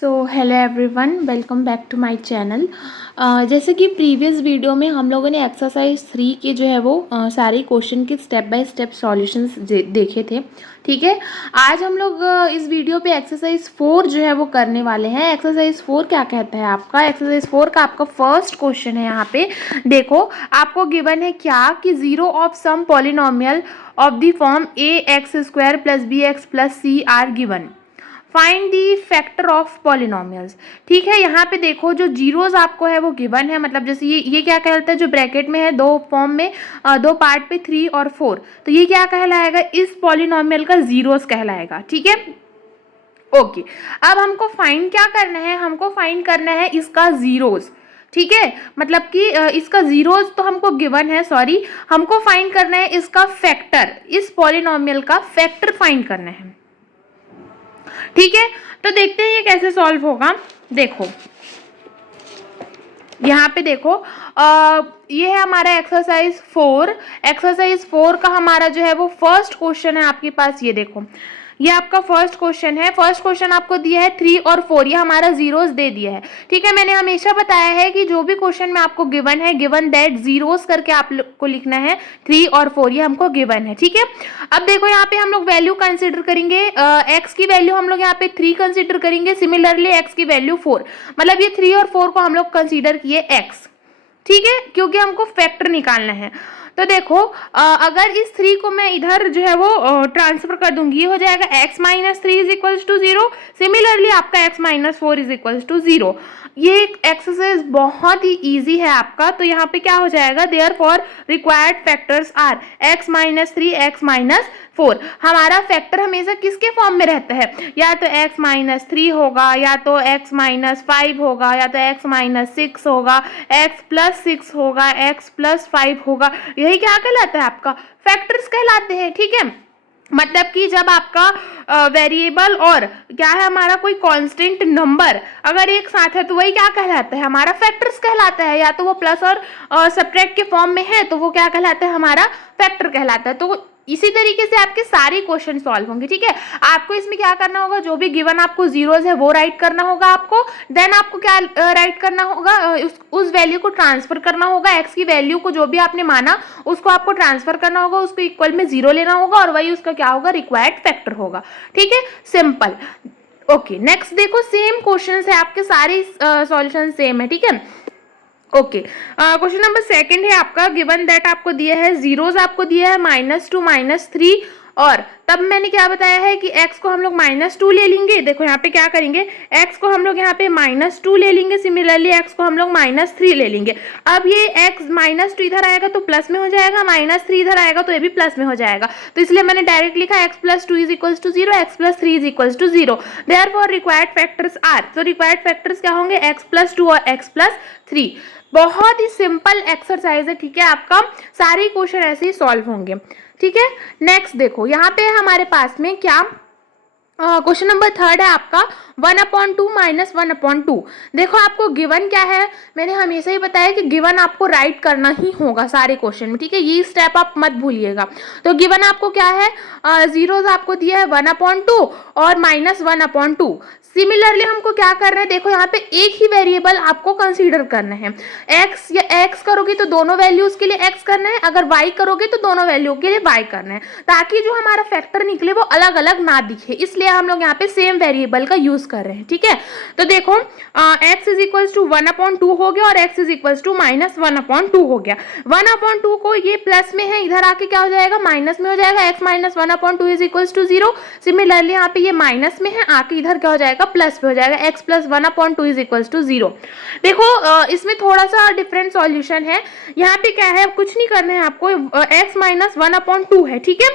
So hello everyone, welcome back to my channel. जैसे कि previous video में हम लोगों ने एक्सरसाइज 3 के जो है वो सारे क्वेश्चन के स्टेप बाय स्टेप सॉल्यूशंस देखे थे। ठीक है, आज हम लोग इस वीडियो पे एक्सरसाइज 4 जो है वो करने वाले हैं। एक्सरसाइज 4 क्या कहता है आपका? एक्सरसाइज 4 का आपका फर्स्ट क्वेश्चन है। यहाँ पे देखो, आपको गिवन है क्या कि zero of some polynomial of the form a x square plus b x plus c are given. Find the factor of polynomials. ठीक है, यहाँ पे देखो जो जीरोज आपको है वो गिवन है, मतलब जैसे ये क्या कहलाता है, जो ब्रैकेट में है दो फॉर्म में दो पार्ट पे 3 और 4, तो ये क्या कहलाएगा? इस पॉलिनोमियल का जीरोज कहलाएगा। ठीक है, ओके। अब हमको फाइंड क्या करना है? हमको फाइंड करना है इसका जीरोज। ठीक है, मतलब कि इसका जीरोज तो हमको गिवन है, सॉरी, हमको फाइंड करना है इसका फैक्टर, इस पॉलिनोमियल का फैक्टर फाइंड करना है। ठीक है, तो देखते हैं ये कैसे सॉल्व होगा। देखो यहाँ पे देखो, ये है हमारा एक्सरसाइज 4। एक्सरसाइज 4 का हमारा जो है वो फर्स्ट क्वेश्चन है आपके पास। ये देखो, ये आपका फर्स्ट क्वेश्चन है। फर्स्ट क्वेश्चन आपको दिया है 3 और 4, ये हमारा जीरोस दे दिया है। ठीक है, मैंने हमेशा बताया है कि जो भी क्वेश्चन में आपको गिवन है, गिवन दैट जीरोस करके आप को लिखना है 3 और 4, ये हमको गिवन है। ठीक है, अब देखो यहाँ पे हम लोग वैल्यू कंसिडर करेंगे। एक्स की वैल्यू हम लोग यहाँ पे 3 कंसिडर करेंगे, सिमिलरली एक्स की वैल्यू 4, मतलब ये 3 और 4 को हम लोग कंसिडर किए एक्स। ठीक है, क्योंकि हमको फैक्टर निकालना है। तो देखो, अगर इस 3 को मैं इधर जो है वो ट्रांसफर कर दूंगी, ये हो जाएगा x minus 3 is equals to 0। Similarly आपका x minus 4 is equals to 0। ये एक एक्सरसाइज बहुत ही इजी है आपका। तो यहाँ पे क्या हो जाएगा? Therefore required factors are x minus 3 x minus 4। हमारा फैक्टर हमेशा किसके फॉर्म में रहता है? या तो x माइनस 3 होगा, या तो x माइनस 5 होगा, या तो x माइनस 6 होगा, x प्लस 6 होगा, x प्लस 5 होगा। यही क्या कहलाता है? आपका फैक्टर्स कहलाते हैं। ठीक है, मतलब कि जब आपका वेरिएबल और क्या है हमारा कोई कांस्टेंट नंबर अगर एक साथ है तो वही क्या कहलाता है? हमारा फैक्टर्स कहलाता है। या तो वो प्लस और सब्ट्रैक्ट के फॉर्म में है तो वो क्या कहलाता है? हमारा फैक्टर कहलाता है। तो इसी तरीके से आपके सारे क्वेश्चन सॉल्व होंगे। ठीक है, आपको इसमें क्या करना होगा? जो भी गिवन आपको जीरोज है वो राइट करना होगा आपको। देन आपको क्या राइट करना होगा? उस वैल्यू को ट्रांसफर करना होगा। एक्स की वैल्यू को जो भी आपने माना उसको आपको ट्रांसफर करना होगा, उसको इक्वल में 0 लेना होगा और वही उसका क्या होगा? रिक्वायर्ड फैक्टर होगा। ठीक है, सिंपल। ओके, नेक्स्ट देखो, सेम क्वेश्चन है आपके, सारे सॉल्यूशन सेम है। ठीक है, ओके। क्वेश्चन नंबर सेकंड है आपका, गिवन दैट आपको दिया है जीरोज, आपको दिया है -2 -3, और तब मैंने क्या बताया है कि x को हम लोग -2 ले लेंगे। देखो यहाँ पे क्या करेंगे, x को हम लोग यहाँ पे -2 ले लेंगे, सिमिलरली x को हम लोग -3 ले लेंगे। अब ये x -2 इधर आएगा तो प्लस में हो जाएगा, -3 इधर आएगा तो ये भी प्लस में हो जाएगा। तो इसलिए मैंने डायरेक्ट लिखा x plus 2 is equals to 0, x plus 3 is equals to 0। Therefore required factors are, तो रिक्वायर्ड फैक्टर्स क्या होंगे? x प्लस 2 और x प्लस 3। बहुत ही सिंपल एक्सरसाइज है। ठीक है, आपका सारे क्वेश्चन ऐसे ही सॉल्व होंगे। ठीक है, नेक्स्ट देखो, यहाँ पे हमारे पास में क्या क्वेश्चन नंबर थर्ड है आपका, 1/2 माइनस 1/2। देखो आपको गिवन क्या है, मैंने हमेशा ही बताया कि गिवन आपको राइट करना ही होगा सारे क्वेश्चन में। ठीक है, ये स्टेप आप मत भूलिएगा। तो गिवन आपको क्या है? जीरोज आपको दिया है 1/2 और -1/2। सिमिलरली हमको क्या करना है? देखो यहाँ पे एक ही वेरिएबल आपको कंसीडर करना है। x या x करोगे तो दोनों वैल्यूज के लिए x करना है, अगर y करोगे तो दोनों वैल्यू के लिए y करना है, ताकि जो हमारा फैक्टर निकले वो अलग अलग ना दिखे। इसलिए हम लोग यहाँ पे सेम वेरिएबल का यूज कर रहे हैं। ठीक है, तो देखो x इज इक्वल्स टू 1/2 हो गया और x इज इक्वल्स टू -1/2 हो गया। 1/2 को ये प्लस में है, इधर आके क्या हो जाएगा? माइनस में हो जाएगा। x minus 1/2 is equals to 0। Similarly यहाँ पे ये माइनस में है, आके इधर क्या हो जाएगा? प्लस पे हो जाएगा। x plus 1/2 is equals to 0। देखो इसमें थोड़ा सा डिफरेंट सॉल्यूशन है। यहाँ पे क्या है, कुछ नहीं करना है आपको, x माइनस 1/2 है। ठीक है,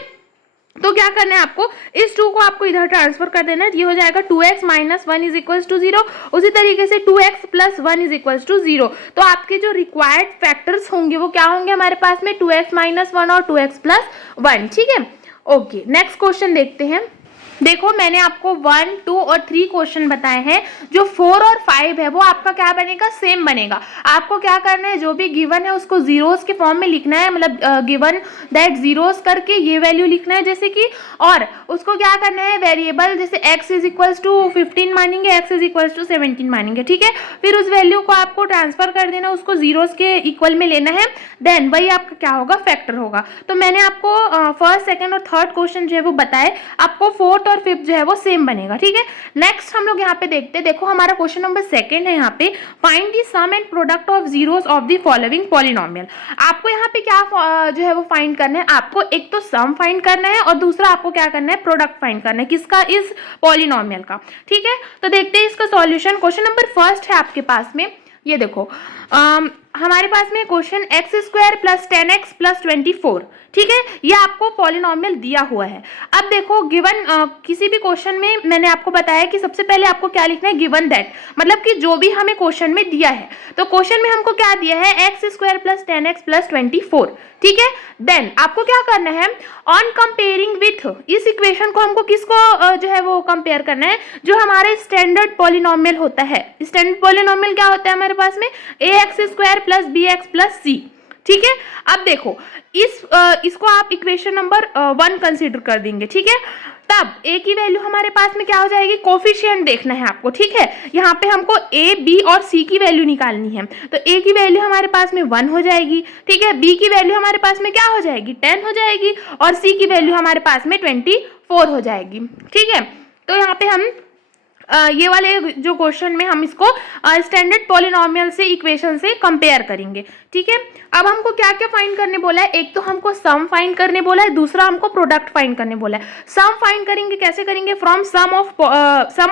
तो क्या करना है आपको? इस 2 को आपको इधर ट्रांसफर कर देना है, ये हो जाएगा 2x minus 1 is equals to 0। उसी तरीके से 2x plus 1 is equals to 0। तो आपके जो रिक्वायर्ड फैक्टर्स होंगे वो क्या होंगे हमारे पास में? 2x माइनस 1 और 2x प्लस 1। ठीक है, ओके, नेक्स्ट क्वेश्चन देखते हैं। देखो मैंने आपको 1, 2 और 3 क्वेश्चन बताए हैं। जो 4 और 5 है वो आपका क्या बनेगा, सेम बनेगा। आपको क्या करना है, जो भी गिवन है उसको जीरोस के फॉर्म में लिखना है, मतलब गिवन दैट जीरोस करके ये वैल्यू लिखना है जैसे कि, और उसको क्या करना है, वेरिएबल जैसे x इज इक्वल्स टू 15 मानेंगे, x इज इक्वल्स टू 17 मानेंगे, ठीक है। फिर उस वैल्यू को आपको ट्रांसफर कर देना, उसको जीरोस के इक्वल में लेना है, देन वही आपका क्या होगा, फैक्टर होगा। तो मैंने आपको फर्स्ट, सेकंड और थर्ड क्वेश्चन जो है वो बताए, आपको फोर्थ और फिफ्थ जो है वो सेम बनेगा, ठीक है। नेक्स्ट हम लोग यहाँ पे देखते हैं, देखो हमारा क्वेश्चन नंबर सेकंड है यहाँ पे, find the sum and product of zeros of the following polynomial. आपको यहाँ पे क्या जो है वो फाइंड करना है, आपको एक तो सम फाइंड करना है और दूसरा आपको क्या करना है, प्रोडक्ट फाइंड करना है, किसका, इस पॉलिनोमियल का, ठीक है। तो देखते हैं इसका सॉल्यूशन। क्वेश्चन नंबर फर्स्ट है आपके पास में, ये देखो हमारे पास में question x square plus 10x plus 24, ठीक है, ये आपको पॉलिनोमियल दिया हुआ है। अब देखो गिवन किसी भी क्वेश्चन में मैंने आपको बताया कि सबसे पहले आपको क्या लिखना है, गिवन दैट, मतलब कि जो भी हमें क्वेश्चन में दिया है। तो क्वेश्चन में हमको क्या दिया है, x square plus 10x plus 24, ठीक है। देन आपको क्या करना है, ऑन कंपेयरिंग विथ, इस इक्वेशन को हमको किसको जो है वो कंपेयर करना है, जो हमारे स्टैंडर्ड पॉलिनोमियल होता है। स्टैंडर्ड पॉलिनोमियल क्या होता है हमारे पास में, ax square plus bx plus c, ठीक है। अब देखो इसको आप इक्वेशन नंबर 1 कंसीडर कर देंगे, ठीक है। तब a की वैल्यू हमारे पास में क्या हो जाएगी, कोफिशिएंट देखना है आपको, ठीक है। यहाँ पे हमको a, b और c की वैल्यू निकालनी है। तो a की वैल्यू हमारे पास में 1 हो जाएगी, ठीक है। b की वैल्यू हमारे पास में क्या हो जाएगी, 10 हो जाएगी, और c की वैल्यू हमारे पास में 24 हो जाएगी, ठीक है। तो यहाँ पे हम ये वाले जो क्वेश्चन में हम इसको स्टैंडर्ड पॉलिनोमियल से इक्वेशन से कंपेयर करेंगे, ठीक है। अब हमको क्या क्या फाइंड करने बोला है, एक तो हमको सम फाइंड करने बोला है, दूसरा हमको प्रोडक्ट फाइंड करने बोला है। सम फाइंड करेंगे कैसे करेंगे, फ्रॉम सम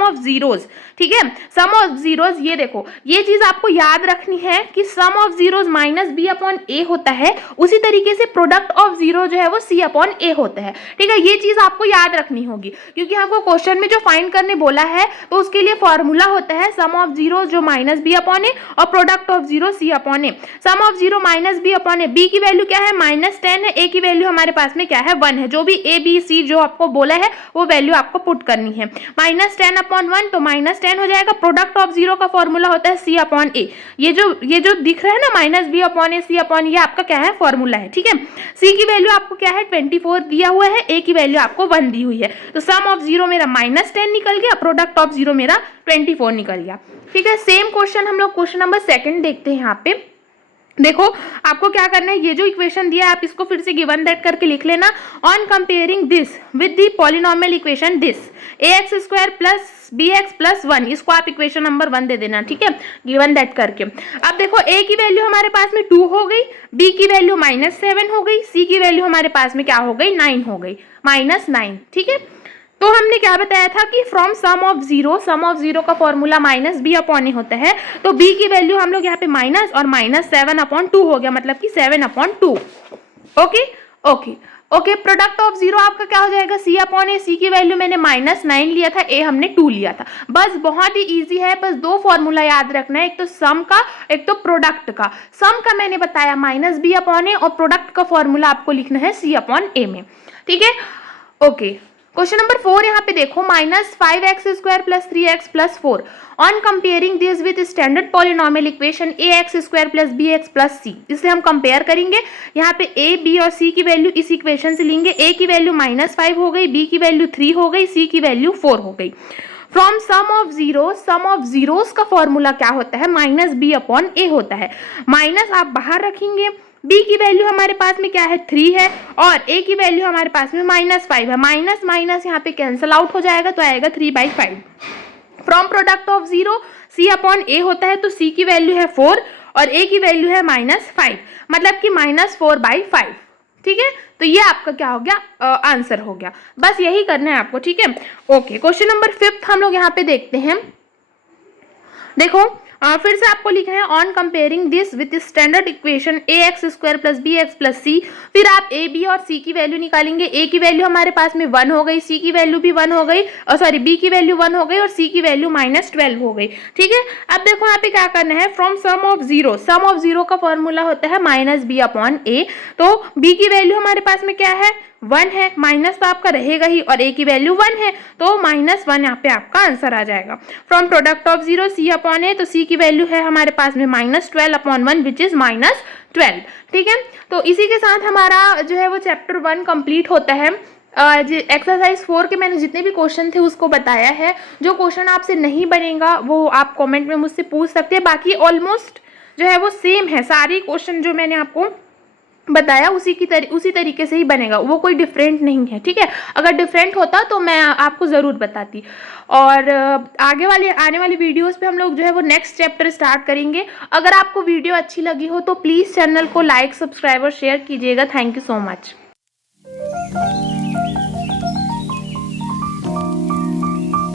ऑफ जीरोज, ठीक है। सम ऑफ जीरोज, ये देखो ये चीज आपको याद रखनी है कि sum of zeros minus b upon a होता है, उसी तरीके से प्रोडक्ट ऑफ जीरो जो है वो सी अपॉन ए होता है, ठीक है। ये चीज आपको याद रखनी होगी, क्योंकि हमको क्वेश्चन में जो फाइंड करने बोला है तो उसके लिए फॉर्मूला होता है सम ऑफ जीरो जो माइनस बी अपॉन ए और product of zero c upon a. Sum of zero minus b upon a, b की वैल्यू क्या है, -10 है, ए की वैल्यू हमारे पास में क्या है, 1 है। जो भी ए बी सी जो आपको बोला है वो वैल्यू आपको पुट करनी है। -10 अपॉन 1 तो -10 हो जाएगा। प्रोडक्ट ऑफ जीरो का फॉर्मूला होता है सी अपॉन ए। ये जो दिख रहा है ना माइनस बी अपॉन ए सी अपॉन, ये आपका क्या है, फॉर्मूला है, ठीक है। सी की वैल्यू आपको क्या है, 24 दिया हुआ है, ए की वैल्यू आपको 1 दी हुई है। तो सम ऑफ जीरो मेरा -10 निकल गया, प्रोडक्ट ऑफ जीरो मेरा 24 निकल गया, ठीक है। सेम क्वेश्चन हम लोग क्वेश्चन नंबर सेकंड देखते हैं। यहाँ पे देखो आपको क्या करना है, ये जो इक्वेशन दिया है आप इसको फिर से गिवन दैट करके लिख लेना। On comparing this with the polynomial equation this ax square plus bx plus 1, इसको आप इक्वेशन नंबर 1 दे देना, ठीक है, गिवन दैट करके। अब देखो a की वैल्यू हमारे पास में 2 हो गई, b की वैल्यू -7 हो गई, c की वैल्यू हमारे पास में क्या हो गई, 9 हो गई, -9, ठीक है। तो हमने क्या बताया था कि फ्रॉम सम ऑफ जीरो का formula minus b upon a होता है। तो बी की वैल्यू हम लोग यहाँ पे माइनस और -7/2 हो गया, मतलब कि 7/2। Okay okay okay. Product of zero आपका क्या हो जाएगा, सी अपॉन ए। सी की वैल्यू मैंने -9 लिया था, ए हमने 2 लिया था। बस बहुत ही इजी है, बस 2 फॉर्मूला याद रखना है, एक तो सम का एक तो प्रोडक्ट का। सम का मैंने बताया -b अपॉन ए और प्रोडक्ट का फॉर्मूला आपको लिखना है सी अपॉन ए में, ठीक है। ओके क्वेश्चन नंबर 4 यहाँ पे देखो, -5x square plus 3x plus 4 on comparing this with standard polynomial equation ax square plus bx plus c। इससे हम कंपेयर करेंगे। यहाँ पे a b और c की वैल्यू इस इक्वेशन से लेंगे। a की वैल्यू -5 हो गई, b की वैल्यू 3 हो गई, c की वैल्यू 4 हो गई। फ्रॉम सम ऑफ जीरोस का फॉर्मूला क्या होता है, -b अपॉन a होता है। माइनस आप बाहर रखेंगे, b की वैल्यू हमारे पास में क्या है, 3 है, और a की वैल्यू हमारे पास में -5 है। माइनस माइनस यहाँ पे कैंसिल आउट हो जाएगा, तो आएगा 3/5। From product of zero c upon a होता है, तो c की वैल्यू है 4 और a की वैल्यू है -5, मतलब कि -4/5, ठीक है। तो ये आपका क्या हो गया, आंसर हो गया। बस यही करना है आपको, ठीक है। ओके क्वेश्चन नंबर 5 हम लोग यहाँ पे देखते हैं। देखो फिर से आपको लिखना है on comparing this with standard equation ax square plus bx plus c। फिर आप a b और c की वैल्यू निकालेंगे। a की वैल्यू हमारे पास में 1 हो गई, c की वैल्यू भी 1 हो गई, और सॉरी b की वैल्यू 1 हो गई और c की वैल्यू -12 हो गई, ठीक है। अब देखो यहाँ पे क्या करना है, फ्रॉम सम ऑफ जीरो का फॉर्मूला होता है -b अपॉन a। तो b की वैल्यू हमारे पास में क्या है, 1 है, माइनस तो आपका रहेगा ही और a की वैल्यू 1 है, तो -1 यहाँ पे आपका आंसर आ जाएगा। From product of 0 c upon a, तो c की वैल्यू है हमारे पास में -12 अपॉन 1 विच इज -12। ठीक है, तो इसी के साथ हमारा जो है वो चैप्टर 1 कंप्लीट होता है। एक्सरसाइज 4 के मैंने जितने भी क्वेश्चन थे उसको बताया है। जो क्वेश्चन आपसे नहीं बनेगा वो आप कमेंट में मुझसे पूछ सकते हैं, बाकी ऑलमोस्ट जो है वो सेम है, सारी क्वेश्चन जो मैंने आपको बताया उसी तरीके से ही बनेगा, वो कोई डिफरेंट नहीं है। ठीक है, अगर डिफरेंट होता तो मैं आपको ज़रूर बताती। और आने वाली वीडियोस पे हम लोग जो है वो नेक्स्ट चैप्टर स्टार्ट करेंगे। अगर आपको वीडियो अच्छी लगी हो तो प्लीज़ चैनल को लाइक, सब्सक्राइब और शेयर कीजिएगा। Thank you so much.